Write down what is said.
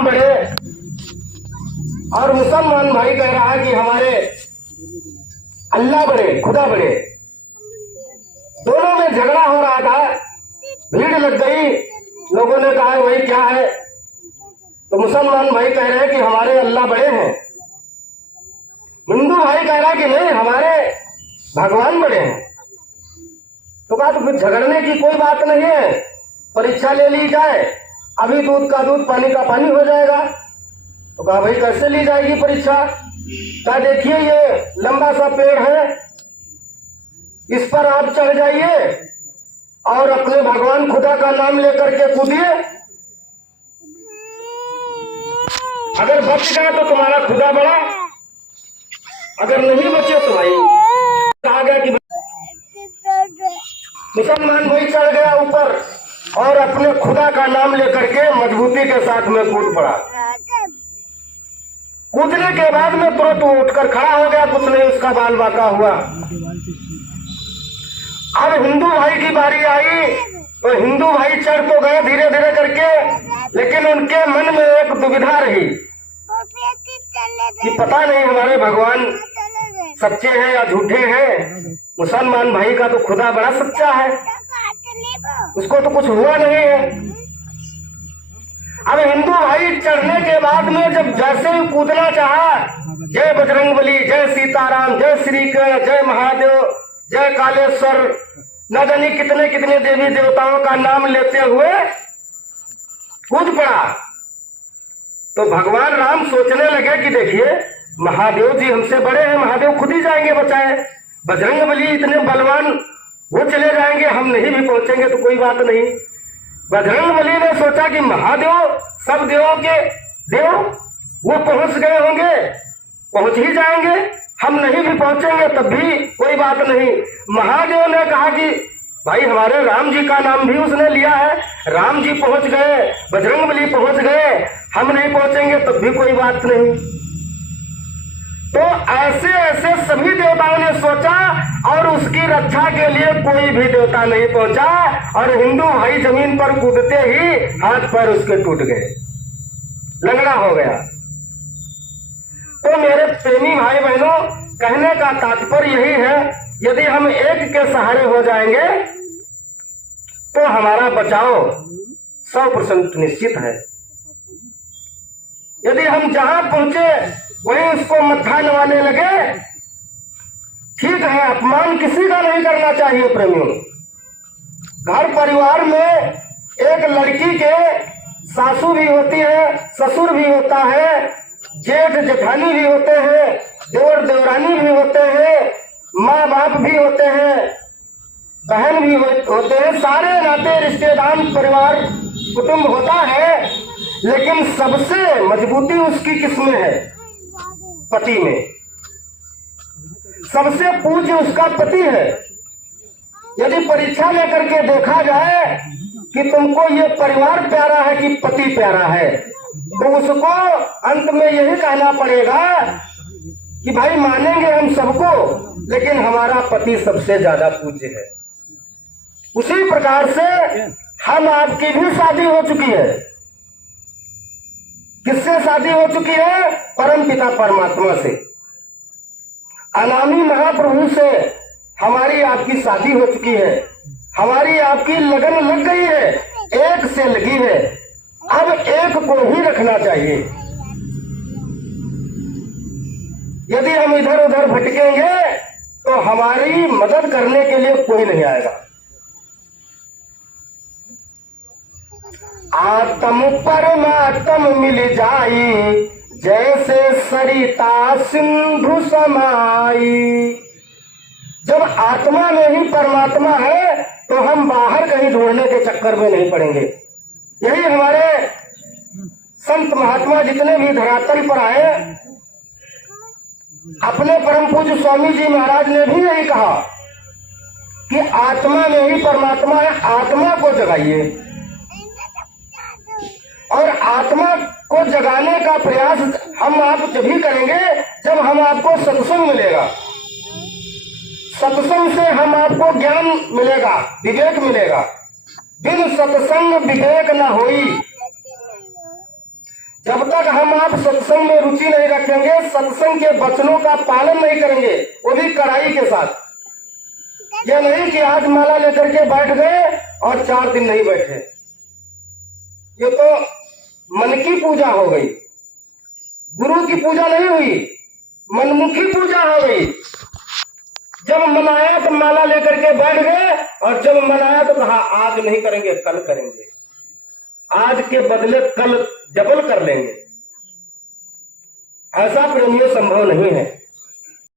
राम बड़े और मुसलमान भाई कह रहा है कि हमारे अल्लाह बड़े, खुदा बड़े। दोनों में झगड़ा हो रहा था, भीड़ लग गई, लोगों ने कहा भाई क्या है, तो मुसलमान भाई कह रहे हैं कि हमारे अल्लाह बड़े हैं। हिंदू भाई कह रहा है कि नहीं, हमारे भगवान बड़े हैं। तो कहा तो फिर झगड़ने की कोई बात नहीं है, परीक्षा ले ली जाए, अभी दूध का दूध पानी का पानी हो जाएगा। तो कहा भाई कैसे ली जाएगी परीक्षा? कहा देखिए ये लंबा सा पेड़ है, इस पर आप चढ़ जाइए और अपने भगवान खुदा का नाम लेकर के कूदिए। अगर बच गया तो तुम्हारा खुदा बड़ा, अगर नहीं बचे तो भाई कहा गया कि मुसलमान भाई चढ़ गया ऊपर और अपने खुदा का नाम लेकर के मजबूती के साथ में कूद पड़ा। कूदने के बाद में तुरंत उठकर खड़ा हो गया, कुछ नहीं उसका बाल बाका हुआ। अब हिंदू भाई की बारी आई तो हिंदू भाई चढ़ तो गए धीरे धीरे करके, लेकिन उनके मन में एक दुविधा रही कि पता नहीं हमारे भगवान सच्चे हैं या झूठे हैं। मुसलमान भाई का तो खुदा बड़ा सच्चा है, उसको तो कुछ हुआ नहीं है। अब हिंदू भाई चढ़ने के बाद में जब जैसे ही कूदना चाहा, जय बजरंगबली, जय सीताराम, जय श्री कृष्ण, जय महादेव, जय कालेश्वर, न जाने कितने कितने देवी देवताओं का नाम लेते हुए कूद पड़ा। तो भगवान राम सोचने लगे कि देखिए महादेव जी हमसे बड़े हैं, महादेव खुद ही जाएंगे बचाए, बजरंगबली इतने बलवान वो चले जाएंगे, हम नहीं भी पहुंचेंगे तो कोई बात नहीं। बजरंगबली ने सोचा कि महादेव सब देवों के देव, वो पहुंच गए होंगे, पहुंच ही जाएंगे, हम नहीं भी पहुंचेंगे तब भी कोई बात नहीं। महादेव ने कहा कि भाई हमारे राम जी का नाम भी उसने लिया है, राम जी पहुंच गए, बजरंगबली पहुंच गए, हम नहीं पहुंचेंगे तब भी कोई बात नहीं। तो ऐसे ऐसे सभी देवताओं ने सोचा और उसकी रक्षा के लिए कोई भी देवता नहीं पहुंचा, और हिंदू भाई जमीन पर कूदते ही हाथ पैर उसके टूट गए, लंगड़ा हो गया। तो मेरे प्रेमी भाई बहनों, कहने का तात्पर्य यही है, यदि हम एक के सहारे हो जाएंगे तो हमारा बचाव 100% निश्चित है। यदि हम जहां पहुंचे वहीं उसको मत्था नवाने लगे, ठीक है, अपमान किसी का नहीं करना चाहिए प्रेमियों। घर परिवार में एक लड़की के सासू भी होती है, ससुर भी होता है, जेठ जेठानी भी होते हैं, देवर देवरानी भी होते हैं, माँ बाप भी होते हैं, बहन भी होते हैं, सारे नाते रिश्तेदार परिवार कुटुंब होता है। लेकिन सबसे मजबूती उसकी किसमें है? पति में। सबसे पूज्य उसका पति है। यदि परीक्षा लेकर के देखा जाए कि तुमको ये परिवार प्यारा है कि पति प्यारा है, तो उसको अंत में यही कहना पड़ेगा कि भाई मानेंगे हम सबको, लेकिन हमारा पति सबसे ज्यादा पूज्य है। उसी प्रकार से हम आपकी भी शादी हो चुकी है। किससे शादी हो चुकी है? परम पिता परमात्मा से, अनामी महाप्रभु से हमारी आपकी शादी हो चुकी है। हमारी आपकी लगन लग गई है, एक से लगी है, अब एक को ही रखना चाहिए। यदि हम इधर उधर भटकेंगे तो हमारी मदद करने के लिए कोई नहीं आएगा। आत्म परमात्म मिल जाई, जैसे सरिता सिंधु समाई। जब आत्मा में ही परमात्मा है तो हम बाहर कहीं ढूंढने के चक्कर में नहीं पड़ेंगे। यही हमारे संत महात्मा जितने भी धरातल पर आए, अपने परम पूज्य स्वामी जी महाराज ने भी यही कहा कि आत्मा में ही परमात्मा है, आत्मा को जगाइए। और आत्मा को जगाने का प्रयास हम आप तभी करेंगे जब हम आपको सत्संग मिलेगा। सत्संग से हम आपको ज्ञान मिलेगा, विवेक मिलेगा। बिन सत्संग विवेक न होई। जब तक हम आप सत्संग में रुचि नहीं रखेंगे, सत्संग के वचनों का पालन नहीं करेंगे, वो भी कड़ाई के साथ। यह नहीं कि आज माला लेकर के बैठ गए और 4 दिन नहीं बैठे, ये तो मन की पूजा हो गई, गुरु की पूजा नहीं हुई, मनमुखी पूजा हो गई। जब मन आया तो माला लेकर के बैठ गए, और जब मन आया तो कहा आज नहीं करेंगे, कल करेंगे, आज के बदले कल डबल कर लेंगे। ऐसा प्रेमियों संभव नहीं है।